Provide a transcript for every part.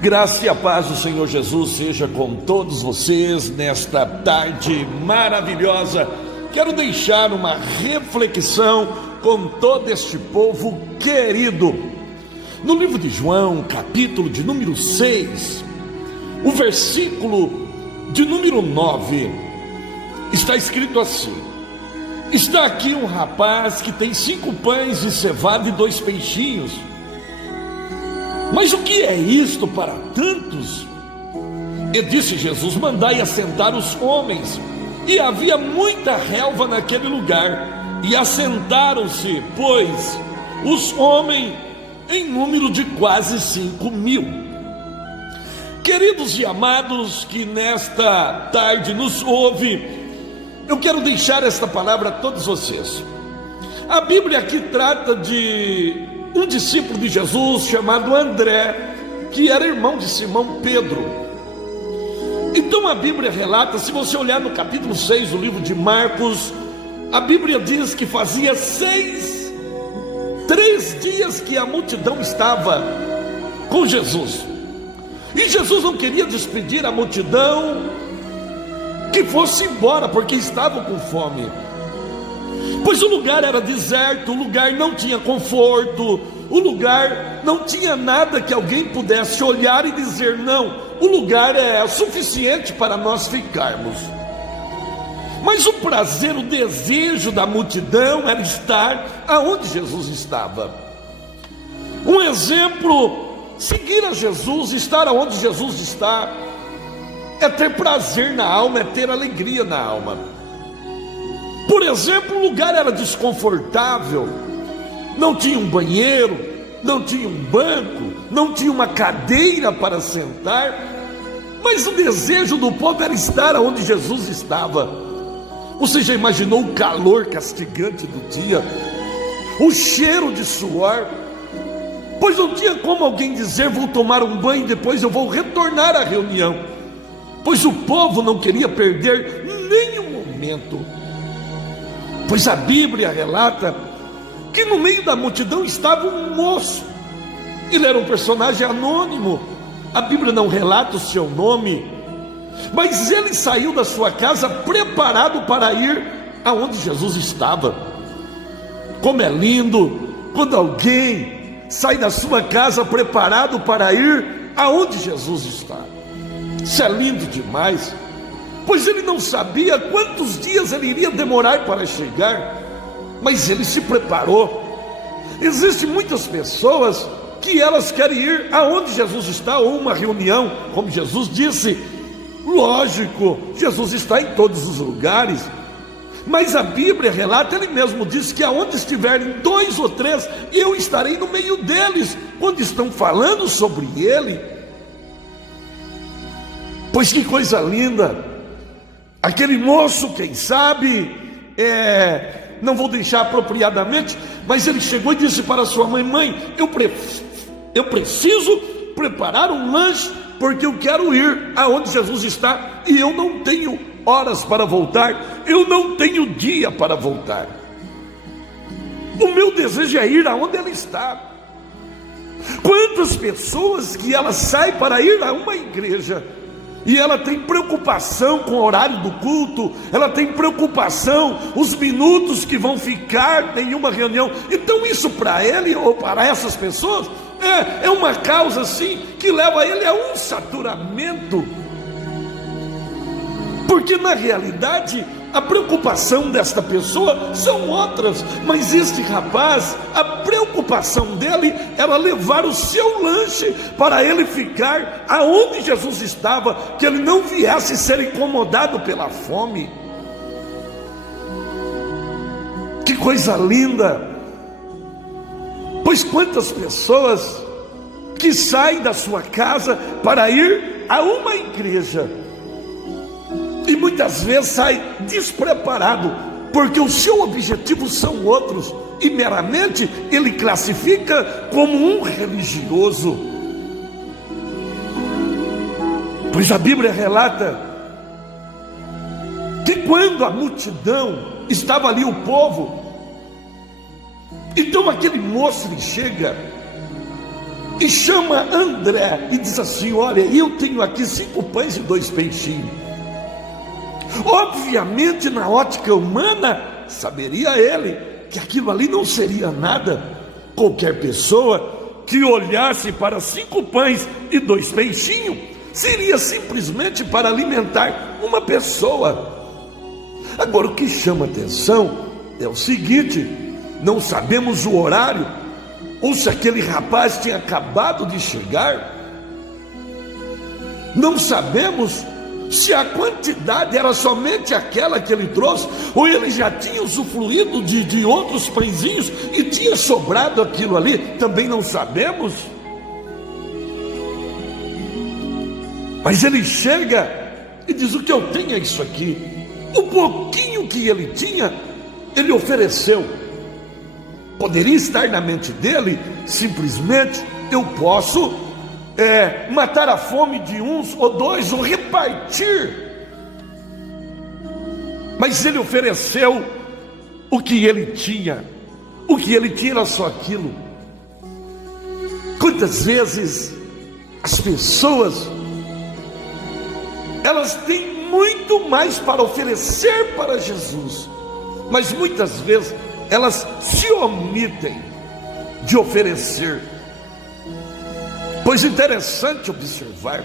Graça e a paz do Senhor Jesus seja com todos vocês nesta tarde maravilhosa. Quero deixar uma reflexão com todo este povo querido. No livro de João, capítulo de número 6, o versículo de número 9, está escrito assim: está aqui um rapaz que tem 5 pães de cevada e 2 peixinhos. Mas o que é isto para tantos? E disse Jesus: mandai assentar os homens. E havia muita relva naquele lugar, e assentaram-se, pois, os homens em número de quase 5.000. Queridos e amados que nesta tarde nos ouve, eu quero deixar esta palavra a todos vocês. A Bíblia aqui trata de um discípulo de Jesus chamado André, que era irmão de Simão Pedro. Então a Bíblia relata, se você olhar no capítulo 6 do livro de Marcos, a Bíblia diz que fazia 3 dias que a multidão estava com Jesus, e Jesus não queria despedir a multidão que fosse embora, porque estavam com fome. Pois o lugar era deserto, o lugar não tinha conforto, o lugar não tinha nada que alguém pudesse olhar e dizer: não, o lugar é suficiente para nós ficarmos. Mas o prazer, o desejo da multidão era estar aonde Jesus estava. Um exemplo, seguir a Jesus, estar aonde Jesus está, é ter prazer na alma, é ter alegria na alma. Por exemplo, o lugar era desconfortável, não tinha um banheiro, não tinha um banco, não tinha uma cadeira para sentar, mas o desejo do povo era estar onde Jesus estava. Você já imaginou o calor castigante do dia, o cheiro de suor? Pois não tinha como alguém dizer: vou tomar um banho e depois eu vou retornar à reunião, pois o povo não queria perder nenhum momento. Pois a Bíblia relata que no meio da multidão estava um moço. Ele era um personagem anônimo, a Bíblia não relata o seu nome, mas ele saiu da sua casa preparado para ir aonde Jesus estava. Como é lindo quando alguém sai da sua casa preparado para ir aonde Jesus está. Isso é lindo demais. Pois ele não sabia quantos dias ele iria demorar para chegar, mas ele se preparou. Existem muitas pessoas que elas querem ir aonde Jesus está, ou uma reunião, como Jesus disse. Lógico, Jesus está em todos os lugares, mas a Bíblia relata, ele mesmo disse que aonde estiverem 2 ou 3, eu estarei no meio deles, quando estão falando sobre ele. Pois que coisa linda! Aquele moço, quem sabe, não vou deixar apropriadamente, mas ele chegou e disse para sua mãe: mãe, eu preciso preparar um lanche, porque eu quero ir aonde Jesus está, e eu não tenho horas para voltar, eu não tenho dia para voltar. O meu desejo é ir aonde ele está. Quantas pessoas que ela sai para ir a uma igreja, e ela tem preocupação com o horário do culto, ela tem preocupação os minutos que vão ficar em uma reunião. Então isso para ele ou para essas pessoas é uma causa assim que leva ele a um saturamento, porque na realidade a preocupação desta pessoa são outras. Mas este rapaz, a preocupação dele era levar o seu lanche para ele ficar aonde Jesus estava, que ele não viesse ser incomodado pela fome. Que coisa linda! Pois quantas pessoas que saem da sua casa para ir a uma igreja, e muitas vezes sai despreparado, porque os seus objetivos são outros, e meramente ele classifica como um religioso. Pois a Bíblia relata que quando a multidão estava ali, o povo, então aquele moço ele chega e chama André e diz assim: olha, eu tenho aqui 5 pães e 2 peixinhos. Obviamente, na ótica humana, saberia ele que aquilo ali não seria nada. Qualquer pessoa que olhasse para 5 pães e 2 peixinhos seria simplesmente para alimentar uma pessoa. Agora, o que chama atenção é o seguinte: não sabemos o horário, ou se aquele rapaz tinha acabado de chegar. Não sabemos se a quantidade era somente aquela que ele trouxe, ou ele já tinha usufruído de outros pãezinhos e tinha sobrado aquilo ali. Também não sabemos. Mas ele chega e diz: o que eu tenho é isso aqui. O pouquinho que ele tinha, ele ofereceu. Poderia estar na mente dele simplesmente: eu posso matar a fome de uns ou dois, ou repartir. Mas ele ofereceu o que ele tinha. O que ele tinha era só aquilo. Quantas vezes as pessoas, elas têm muito mais para oferecer para Jesus, mas muitas vezes elas se omitem de oferecer. Pois interessante observar,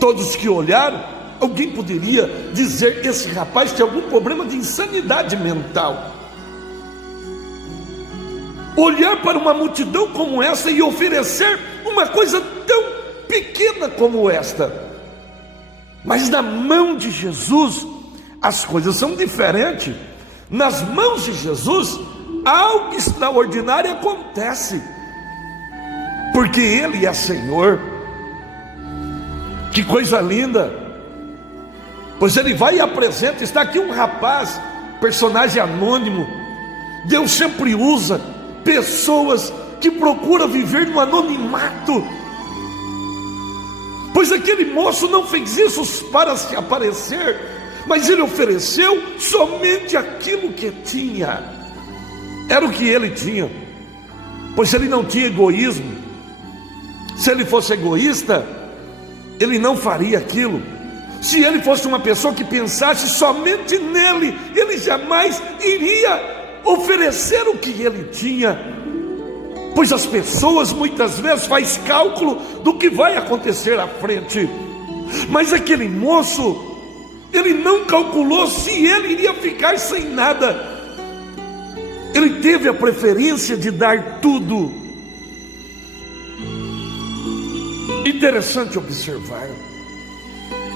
todos que olharam, alguém poderia dizer: esse rapaz tem algum problema de insanidade mental. Olhar para uma multidão como essa e oferecer uma coisa tão pequena como esta. Mas na mão de Jesus as coisas são diferentes. Nas mãos de Jesus algo extraordinário acontece, porque Ele é Senhor. Que coisa linda! Pois Ele vai e apresenta. Está aqui um rapaz, personagem anônimo. Deus sempre usa pessoas que procuram viver no anonimato. Pois aquele moço não fez isso para se aparecer, mas ele ofereceu somente aquilo que tinha. Era o que ele tinha. Pois ele não tinha egoísmo. Se ele fosse egoísta, ele não faria aquilo. Se ele fosse uma pessoa que pensasse somente nele, ele jamais iria oferecer o que ele tinha. Pois as pessoas muitas vezes fazem cálculo do que vai acontecer à frente. Mas aquele moço, ele não calculou se ele iria ficar sem nada. Ele teve a preferência de dar tudo. Interessante observar.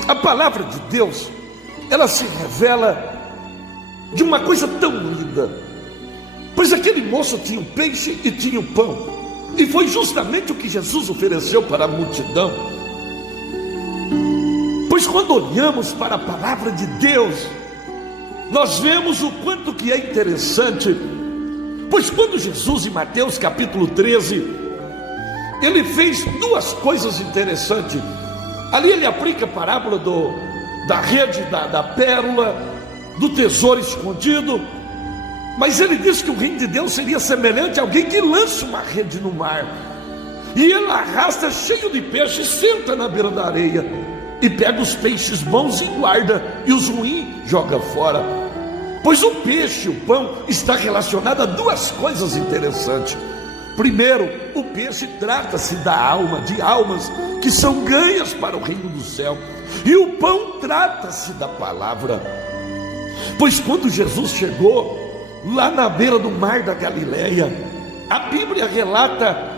A palavra de Deus, ela se revela de uma coisa tão linda. Pois aquele moço tinha o peixe e tinha o pão, e foi justamente o que Jesus ofereceu para a multidão. Pois quando olhamos para a palavra de Deus, nós vemos o quanto que é interessante. Pois quando Jesus, em Mateus capítulo 13, ele fez 2 coisas interessantes. Ali ele aplica a parábola da rede, da pérola, do tesouro escondido. Mas ele disse que o reino de Deus seria semelhante a alguém que lança uma rede no mar, e ele arrasta cheio de peixe, senta na beira da areia, e pega os peixes bons e guarda, e os ruins joga fora. Pois o peixe e o pão está relacionado a 2 coisas interessantes. Primeiro, o peixe trata-se da alma, de almas que são ganhas para o reino do céu, e o pão trata-se da palavra. Pois quando Jesus chegou lá na beira do mar da Galileia, a Bíblia relata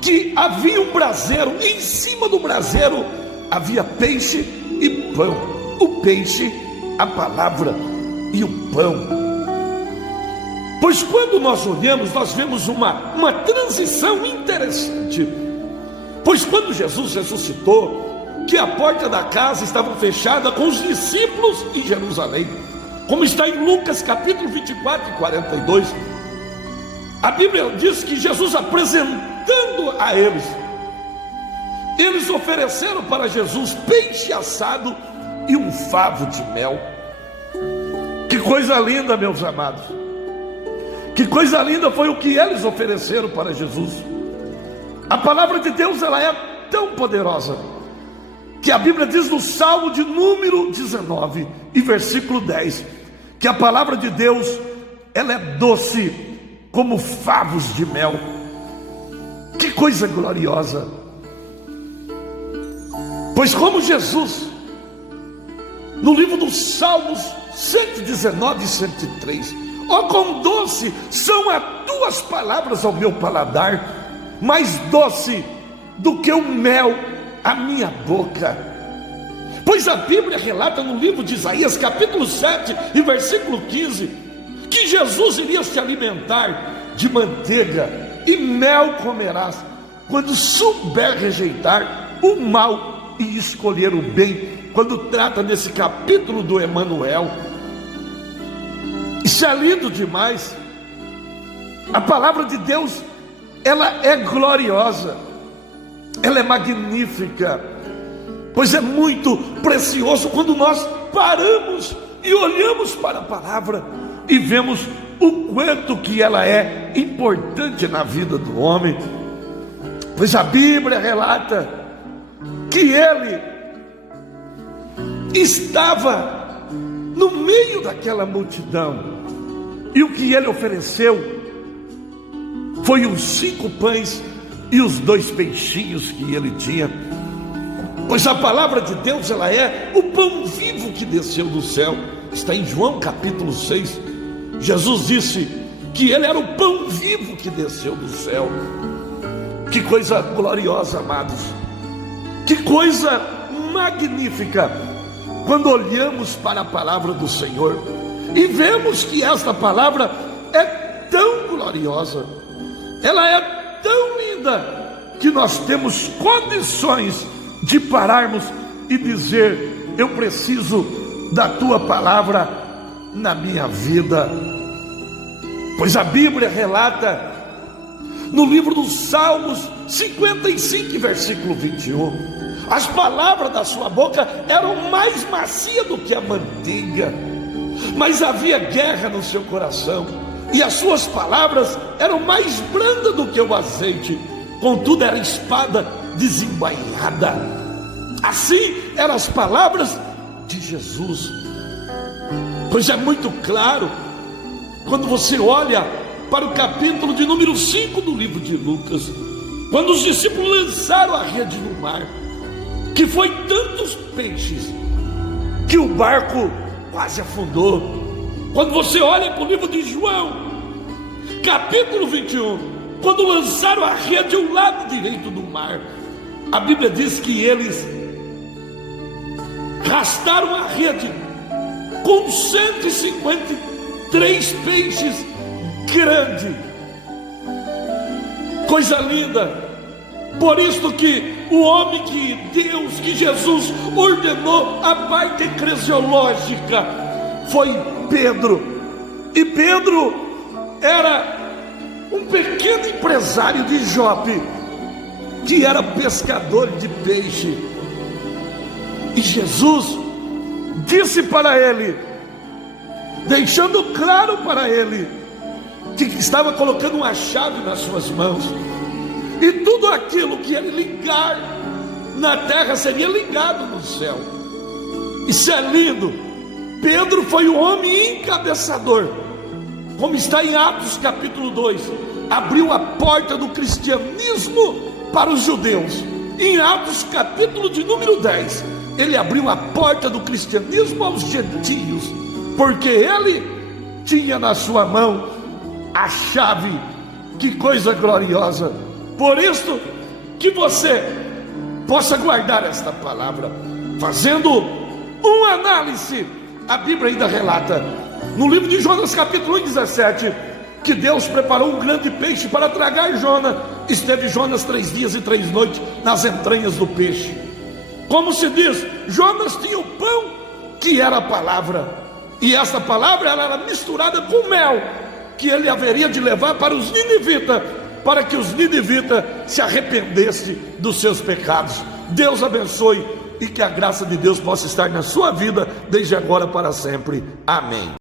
que havia um braseiro, e em cima do braseiro havia peixe e pão. O peixe, a palavra, e o pão. Pois quando nós olhamos, nós vemos uma transição interessante. Pois quando Jesus ressuscitou, que a porta da casa estava fechada com os discípulos em Jerusalém, como está em Lucas capítulo 24 e 42, a Bíblia diz que Jesus, apresentando a eles, eles ofereceram para Jesus peixe assado e um favo de mel. Que coisa linda, meus amados! Que coisa linda foi o que eles ofereceram para Jesus. A palavra de Deus, ela é tão poderosa que a Bíblia diz no Salmo de número 19 e versículo 10, que a palavra de Deus, ela é doce como favos de mel. Que coisa gloriosa! Pois como Jesus, no livro dos Salmos 119 e 103, ó, quão doce são as tuas palavras ao meu paladar, mais doce do que o mel à minha boca. Pois a Bíblia relata no livro de Isaías, capítulo 7 e versículo 15, que Jesus iria se alimentar de manteiga e mel comerás, quando souber rejeitar o mal e escolher o bem, quando trata nesse capítulo do Emanuel. Isso é lindo demais. A palavra de Deus, ela é gloriosa, ela é magnífica, pois é muito precioso quando nós paramos e olhamos para a palavra e vemos o quanto que ela é importante na vida do homem. Pois a Bíblia relata que ele estava no meio daquela multidão, e o que ele ofereceu foi os 5 pães e os 2 peixinhos que ele tinha. Pois a palavra de Deus, ela é o pão vivo que desceu do céu. Está em João capítulo 6. Jesus disse que ele era o pão vivo que desceu do céu. Que coisa gloriosa, amados. Que coisa magnífica quando olhamos para a palavra do Senhor e vemos que esta palavra é tão gloriosa, ela é tão linda, que nós temos condições de pararmos e dizer: eu preciso da tua palavra na minha vida. Pois a Bíblia relata no livro dos Salmos 55, versículo 21, as palavras da sua boca eram mais macias do que a manteiga, mas havia guerra no seu coração, e as suas palavras eram mais brandas do que o azeite, contudo era espada desembainhada. Assim eram as palavras de Jesus. Pois é muito claro, quando você olha para o capítulo de número 5 do livro de Lucas, quando os discípulos lançaram a rede no mar, que foi tantos peixes que o barco quase afundou. Quando você olha para o livro de João, capítulo 21, quando lançaram a rede ao lado direito do mar, a Bíblia diz que eles arrastaram a rede com 153 peixes grandes. Coisa linda. Por isso que o homem que Deus, que Jesus ordenou a parte eclesiológica foi Pedro. E Pedro era um pequeno empresário de Jope, que era pescador de peixe. E Jesus disse para ele, deixando claro para ele, que estava colocando uma chave nas suas mãos, e tudo aquilo que ele ligar na terra seria ligado no céu. Isso é lindo. Pedro foi o homem encabeçador, como está em Atos capítulo 2, abriu a porta do cristianismo para os judeus. Em Atos capítulo de número 10, ele abriu a porta do cristianismo aos gentios, porque ele tinha na sua mão a chave. Que coisa gloriosa. Por isso que você possa guardar esta palavra, fazendo uma análise. A Bíblia ainda relata no livro de Jonas capítulo 1, 17, que Deus preparou um grande peixe para tragar Jonas. Esteve Jonas 3 dias e 3 noites nas entranhas do peixe. Como se diz, Jonas tinha o pão, que era a palavra, e essa palavra ela era misturada com mel, que ele haveria de levar para os ninivitas, para que os ninivitas se arrependessem dos seus pecados. Deus abençoe, e que a graça de Deus possa estar na sua vida, desde agora para sempre. Amém.